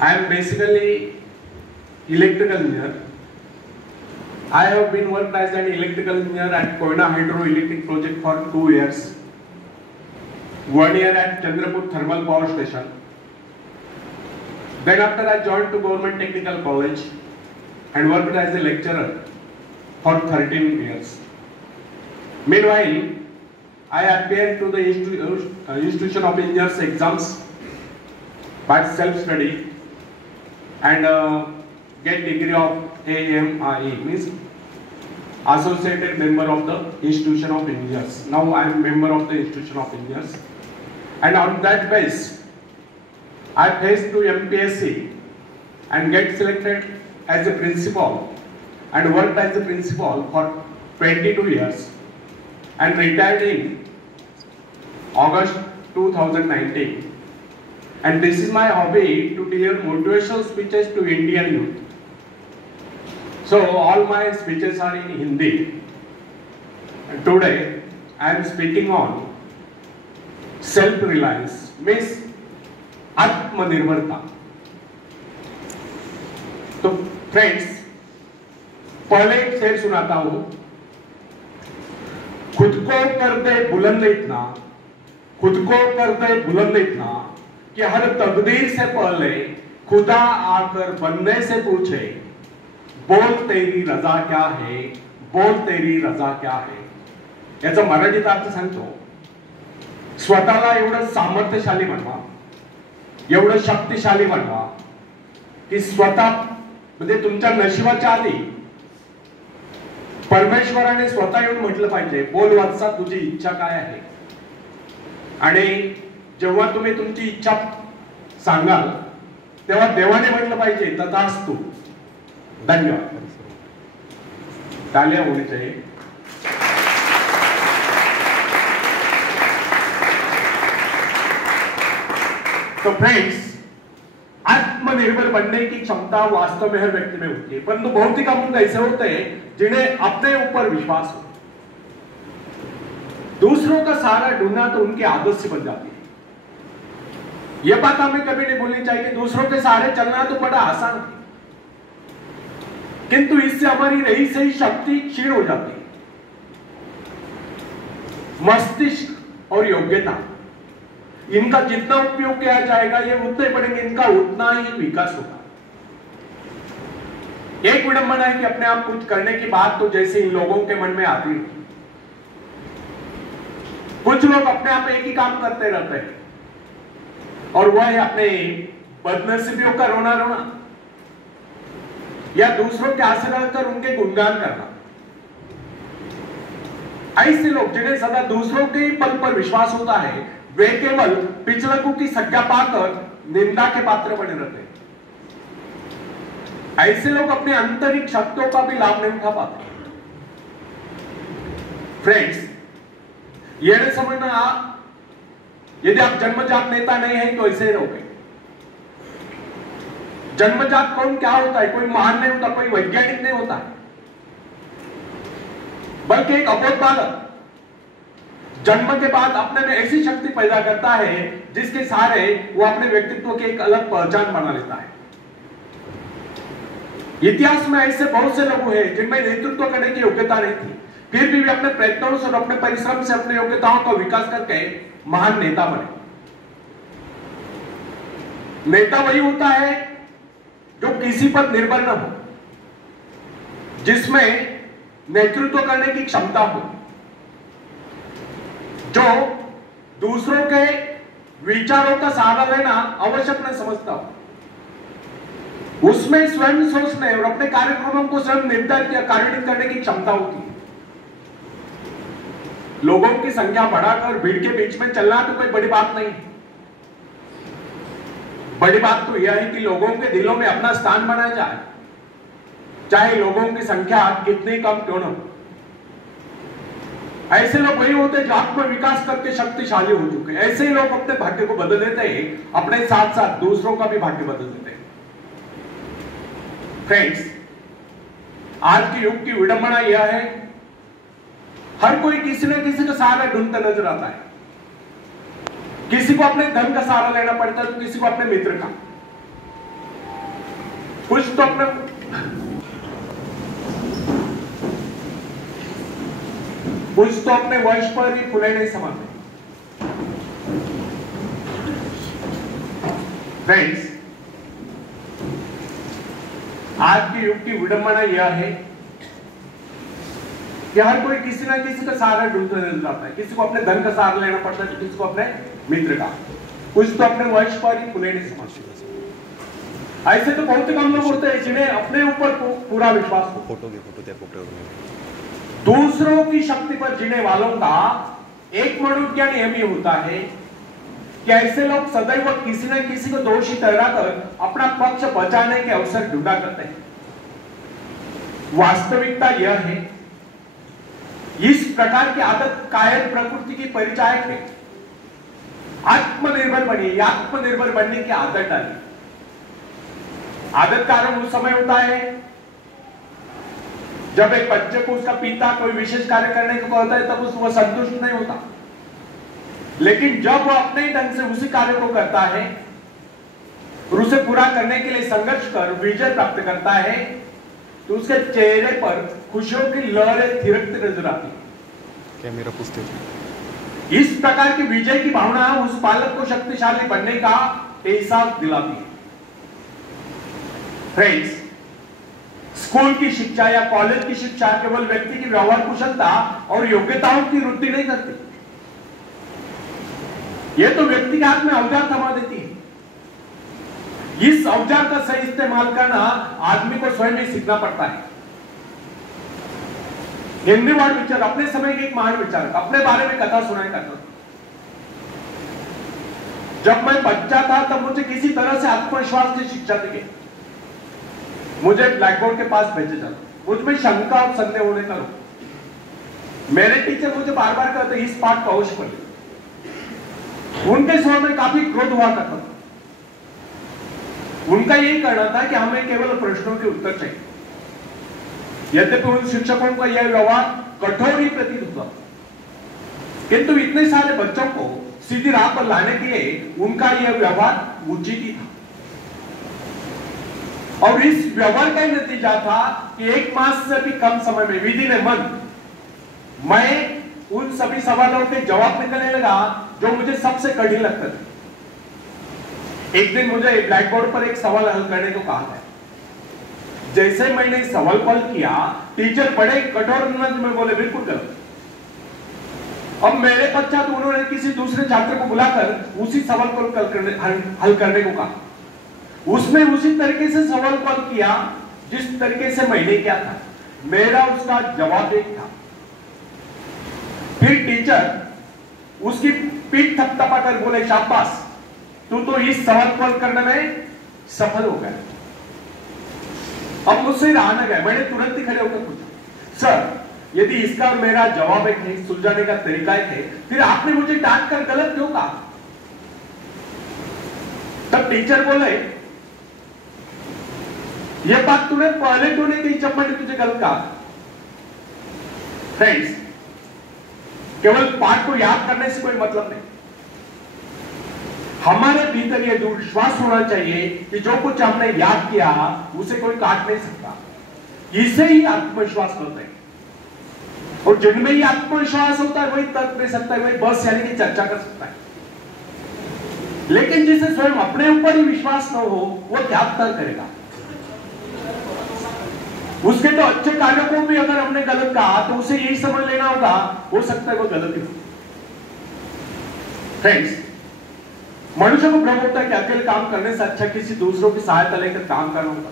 I am basically electrical engineer. I have been worked as an electrical engineer at Koyna Hydroelectric Project for 2 years. 1 year at Chandrapur Thermal Power Station. Then after I joined to Government Technical College and worked as a lecturer for 13 years. Meanwhile, I appeared to the Institution of Engineers exams by self-study and get degree of AMIE, means Associated Member of the Institution of Engineers. Now I am member of the Institution of Engineers, and on that base, I faced to MPSC and get selected as a principal and worked as a principal for 22 years and retired in August 2019. And this is my hobby, to deliver motivational speeches to Indian youth. So all my speeches are in Hindi. And today I am speaking on self-reliance, means आत्मनिर्भरता. तो friends, पहले एक शेर सुनाता हूं. खुद को कर दे बुलंद इतना, खुद को कर दे बुलंद इतना कि हर तकदीर से पहले खुदा आकर बनने से पूछे, बोल तेरी रजा क्या है, बोल तेरी रजा क्या है. याचा मराठीत अर्थ सांगतो. स्वतःला एवढं सामर्थ्यशाली बनवा, एवढं शक्तिशाली बनवा की स्वतः म्हणजे तुमच्या नशिबाच्या आधी परमेश्वराने स्वतः येऊन म्हटलं पाहिजे, बोल वत्सा तुझी इच्छा काय आहे. आणि जेव्हा तुम्ही तुमची इच्छा सांगाल तेव्हा देवाने म्हटलं पाहिजे तथास्तु. धन्यवाद. तालियां होनी चाहिए. तो फ्रेंड्स, आत्मनिर्भर बनने की क्षमता वास्तव में हर व्यक्ति में होती है, परंतु बहुत ही कम लोग ऐसे होते हैं जिन्हें अपने ऊपर विश्वास हो. दूसरों का सहारा ढूंढना तो उनकी आदत से बन जाती है. यह बात हमें कभी नहीं भूलनी चाहिए कि दूसरों के सहारे चलना तो बड़ा आसान है, किंतु इससे हमारी रही सही शक्ति क्षीण हो जाती है. मस्तिष्क और योग्यता, इनका जितना उपयोग किया जाएगा ये उतने बढ़ेंगे, इनका उतना ही विकास होगा. एक विडंबना है कि अपने आप कुछ करने की बात तो जैसे इन लोगों के मन में आती है. कुछ लोग अपने आप एक ही काम करते रहते हैं और वह है अपने बदनसीबियों का रोना रोना या दूसरों के आसरे रहकर उनके गुणगान करना. ऐसे लोग जिन्हें सदा दूसरों के ही पल पर विश्वास होता है, वे केवल पिछलकों की संज्ञा पाकर निंदा के पात्र बने रहते हैं. ऐसे लोग अपने आंतरिक शक्तियों का भी लाभ नहीं उठा पाते. फ्रेंड्स, यह नहीं समझना यदि आप जन्मजात नेता नहीं है तो ऐसे रहोगे. जन्मजात कौन क्या होता है? कोई महान नहीं होता, कोई वैज्ञानिक नहीं होता, बल्कि एक अबोध बालक जन्म के बाद अपने में ऐसी शक्ति पैदा करता है जिसके सहारे वो अपने व्यक्तित्व की एक अलग पहचान बना लेता है. इतिहास में ऐसे बहुत से लोग हैं जिनमें नेतृत्व करने की योग्यता नहीं थी, फिर भी वे अपने प्रयत्नों से और अपने परिश्रम से अपने योग्यताओं का विकास करके महान नेता बने. नेता वही होता है जो किसी पर निर्भर न हो, जिसमें नेतृत्व करने की क्षमता हो, जो दूसरों के विचारों का सहारा लेना आवश्यक न समझता हो, उसमें स्वयं सोचने और अपने कार्यक्रमों को स्वयं निर्धारित या कार्यान्वित करने की क्षमता होती है. लोगों की संख्या बढ़ाकर भीड़ के बीच में चलना तो कोई बड़ी बात नहीं है. बड़ी बात तो यह है कि लोगों के दिलों में अपना स्थान बनाया जाए, चाहे लोगों की संख्या कितनी कम क्यों न हो. ऐसे लोग वही होते हैं जो आत्म विकास करके शक्तिशाली हो चुके हैं. ऐसे ही लोग अपने भाग्य को बदल देते हैं, अपने साथ साथ दूसरों का भी भाग्य बदल देते हैं. फ्रेंड्स, आज के युग की विडंबना यह है, हर कोई किसी न किसी का सहारा ढूंढता नजर आता है. किसी को अपने धन का सहारा लेना पड़ता है तो किसी को अपने मित्र का. कुछ तो अपने वंश पर ही फूले नहीं समाते। फ्रेंड्स, आज के युग की विडंबना यह है कि हर कोई किसी ना किसी का सहारा ढूंढने लग जाता है। किसी को अपने धन का सहारा लेना पड़ता है, किसी को अपने मित्र का, कुछ तो अपने वंश पर ही फूले नहीं समाते। ऐसे तो बहुत कम लोग होते हैं जिन्हें अपने ऊपर पूरा विश्वास हो। दूसरों की शक्ति पर जीने वालों का एक मनोविज्ञान यह भी होता है कि ऐसे लोग सदैव किसी न किसी को दोषी ठहराकर अपना पक्ष बचाने के अवसर ढूंढा करते हैं। वास्तविकता यह है, इस प्रकार की आदत कायर प्रकृति की परिचायक है। आत्मनिर्भर बनिए, आत्मनिर्भर बनने की आदत डालिए। आदत कारण उस समय होता है जब एक बच्चे को उसका पिता कोई विशेष कार्य करने को कहता है, तब वह संतुष्ट नहीं होता। लेकिन जब वह अपने ढंग से उसी कार्य को करता है और उसे पूरा करने के लिए संघर्ष कर विजय प्राप्त करता है, तो उसके चेहरे पर खुशियों की लहरें थिरकती नजर आती है। क्या मेरा पुस्तक? इस प्रकार की विजय की भावना उस बालक को शक्तिशाली बनने का एहसास दिलाती है। फ्रेंड्स, स्कूल की शिक्षा या कॉलेज की शिक्षा केवल व्यक्ति की व्यवहार कुशलता और योग्यताओं की वृद्धि नहीं करती, यह तो व्यक्ति के हाथ में औजार थमा देती है। इस औजार का सही इस्तेमाल करना आदमी को स्वयं ही सीखना पड़ता है। हिंदी वर्ड विचार अपने समय के एक महान विचारक अपने बारे में कथा सुनाया करता था। जब मैं बच्चा था तब मुझे किसी तरह से आत्मविश्वास की शिक्षा दी गई। मुझे ब्लैक बोर्ड के पास भेजा जाता, मुझ में शंका और संदेह होने का रोक। मेरे टीचर मुझे बार बार कहते इस पाठ को अवश्य पढ़िए। उनके स्वर में काफी क्रोध हुआ करता था। उनका यही कहना था कि हमें केवल प्रश्नों के उत्तर चाहिए। यद्यपि उन शिक्षकों का यह व्यवहार कठोर ही प्रतीत होता, किंतु इतने सारे बच्चों को सीधी राह पर लाने के लिए उनका यह व्यवहार उचित ही था। और इस व्यवहार का नतीजा था कि 1 मास से भी कम समय में विदिन ए मंथ मैं उन सभी सवालों के जवाब निकलने लगा जो मुझे सबसे कठिन लगता था। एक दिन मुझे ब्लैक बोर्ड पर एक सवाल हल करने को कहा गया। जैसे मैंने सवाल हल किया, टीचर बड़े कठोर अंदाज में बोले बिल्कुल गलत। अब मेरे पश्चात उन्होंने किसी दूसरे छात्र को बुलाकर उसी सवाल को हल करने को कहा। उसने उसी तरीके से सवाल हल किया जिस तरीके से मैंने किया था। मेरा उसका जवाब एक था। फिर टीचर उसकी पीठ थपथपाकर बोले शाबाश, तू तो इस सवाल को हल करने में सफल हो गया। अब मुझसे रहा न गया, मैंने तुरंत ही खड़े होकर पूछा, सर यदि इसका और मेरा जवाब एक है, सुलझाने का तरीका एक है, फिर आपने मुझे डांट कर गलत क्यों कहा? तब टीचर बोले यह बात तूने पहले क्यों नहीं कही जब मैंने तुझे गलत कहा? फ्रेंड्स, केवल पाठ को याद करने से कोई मतलब नहीं। हमारे भीतर यह विश्वास होना चाहिए कि जो कुछ हमने याद किया उसे कोई काट नहीं सकता। इसे ही आत्मविश्वास होता है। और जिनमें ही आत्मविश्वास होता है वही तर्क दे सकता है, वही बस यानी कि चर्चा कर सकता है। लेकिन जिसे स्वयं अपने ऊपर ही विश्वास न हो वो क्या तर्क करेगा? उसके तो अच्छे कार्यों को भी अगर हमने गलत कहा तो उसे यही समझ लेना होगा, हो सकता है वो गलत ही हो। फ्रेंड्स, मनुष्य को भ्रम होता है कि अकेले काम करने से अच्छा किसी दूसरों की सहायता लेकर काम करना होगा।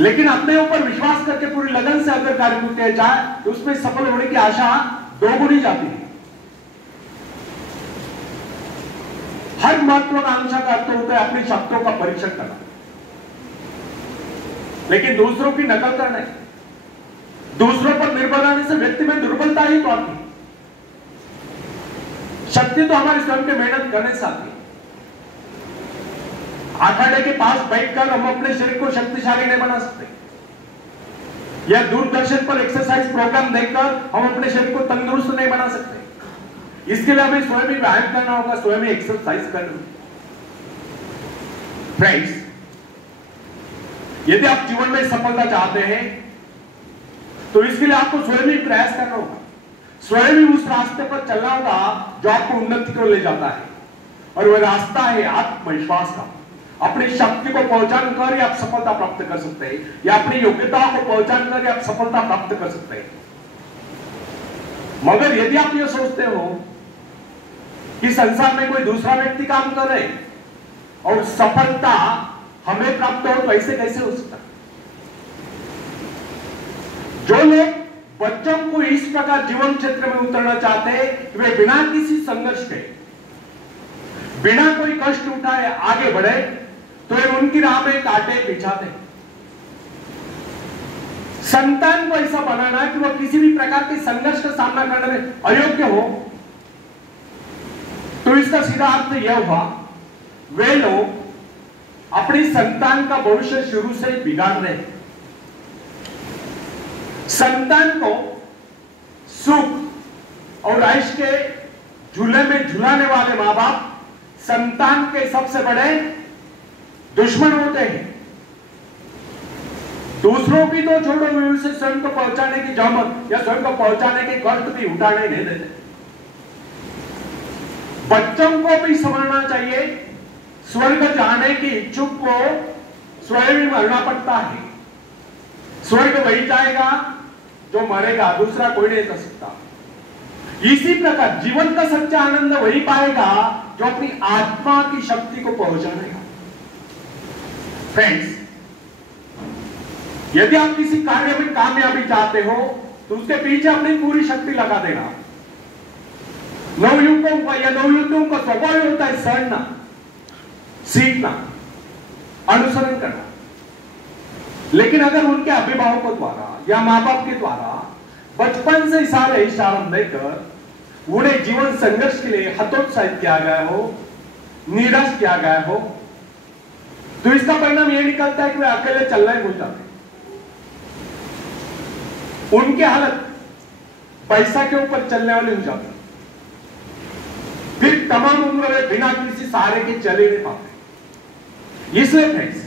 लेकिन अपने ऊपर विश्वास करके पूरी लगन से अगर कार्य को किया जाए तो उसमें सफल होने की आशा दोगुनी जाती है। हर महत्वाकांक्षा का अर्थ होता है अपनी शक्तियों का परीक्षण करना, लेकिन दूसरों की नकल करना, दूसरों पर निर्भर रहने से व्यक्ति में दुर्बलता ही तो आती है। शक्ति तो हमारे स्वयं के मेहनत करने से आती है। अखाड़े के पास बैठकर हम अपने शरीर को शक्तिशाली नहीं बना सकते, या दूरदर्शन पर एक्सरसाइज प्रोग्राम देखकर हम अपने शरीर को तंदुरुस्त नहीं बना सकते। इसके लिए हमें स्वयं ही व्यायाम करना होगा, स्वयं ही एक्सरसाइज करना होगा। फ्रेंड्स, यदि आप जीवन में सफलता चाहते हैं तो इसके लिए आपको स्वयं ही प्रयास करना होगा, स्वयं ही उस रास्ते पर चलना होगा जो आपको उन्नति को ले जाता है। और वह रास्ता है आत्मविश्वास का। अपनी शक्ति को पहचान कर ही आप सफलता प्राप्त कर सकते हैं, या अपनी योग्यता को पहचान कर ही आप सफलता प्राप्त कर सकते हैं। मगर यदि आप यह सोचते हो कि संसार में कोई दूसरा व्यक्ति काम कर रहे और सफलता हमें प्राप्त हो, तो ऐसे कैसे हो सकता? जो लोग बच्चों को इस प्रकार जीवन क्षेत्र में उतरना चाहते हैं, वे बिना किसी संघर्ष के, बिना कोई कष्ट उठाए आगे बढ़े, तो वे उनकी राह में कांटे बिछाते हैं। संतान को ऐसा बनाना कि वह किसी भी प्रकार के संघर्ष का सामना करने में अयोग्य हो, तो इसका सीधा अर्थ यह हुआ वे लोग अपनी संतान का भविष्य शुरू से बिगाड़ रहे हैं। संतान को सुख और ऐश के झूले में झुलाने वाले मां बाप संतान के सबसे बड़े दुश्मन होते हैं। दूसरों की तो छोड़ो, वे उसे स्वयं को पहुंचाने की जहमत या स्वयं को पहुंचाने के कष्ट भी उठाने नहीं देते। बच्चों को भी समझना चाहिए स्वर्ग जाने की इच्छुक को स्वयं ही मरना पड़ता है। स्वर्ग वही जाएगा जो मरेगा, दूसरा कोई नहीं कर सकता। इसी प्रकार जीवन का सच्चा आनंद वही पाएगा जो अपनी आत्मा की शक्ति को पहचानेगा। फ्रेंड्स, यदि आप किसी कार्य में कामयाबी चाहते हो तो उसके पीछे अपनी पूरी शक्ति लगा देना। नवयुवकों का या नवयुवतियों का स्वभाव होता है सड़ना, सीखना, अनुसरण करना। लेकिन अगर उनके अभिभावकों द्वारा या मां बाप के द्वारा बचपन से सारे इशारा देकर उन्हें जीवन संघर्ष के लिए हतोत्साहित किया गया हो, निराश किया गया हो, तो इसका परिणाम यह निकलता है कि वे अकेले चलना ही भूल जाते। उनकी हालत पैसा के ऊपर चलने वाली हो जाती, फिर तमाम उम्र वे बिना किसी सहारे के चले नहीं पाते। इसलिए फ्रेंड्स,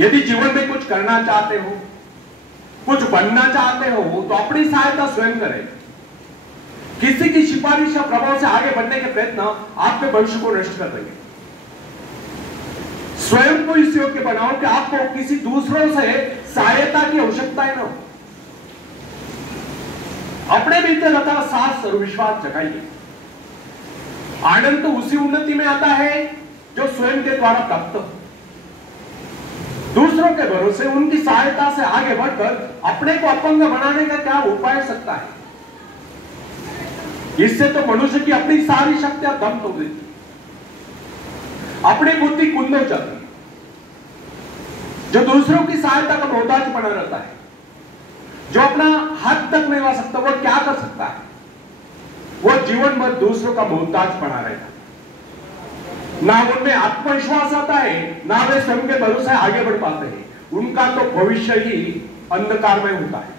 यदि जीवन में कुछ करना चाहते हो, कुछ बनना चाहते हो, तो अपनी सहायता स्वयं करें। किसी की सिफारिश या प्रभाव से आगे बढ़ने के प्रयत्न आपके भविष्य को नष्ट कर देंगे। स्वयं को इस योग्य बनाओ कि आपको किसी दूसरों से सहायता की आवश्यकता ही न हो। अपने भीतर रहता साहस और विश्वास जगाइए। आनंद तो उसी उन्नति में आता है जो स्वयं के द्वारा प्राप्त हो। दूसरों के भरोसे उनकी सहायता से आगे बढ़कर अपने को अपंग बनाने का क्या उपाय सकता है? इससे तो मनुष्य की अपनी सारी शक्तियां दम तोड़ देती, अपनी बुद्धि कुंद हो जाती है। जो दूसरों की सहायता का मोहताज बना रहता है, जो अपना हद तक नहीं ला सकता, वो क्या कर सकता है? वो जीवन भर दूसरों का मोहताज बना रहेगा। ना उनमें आत्मविश्वास आता है, ना वे स्वयं के भरोसे आगे बढ़ पाते हैं। उनका तो भविष्य ही अंधकार में होता है।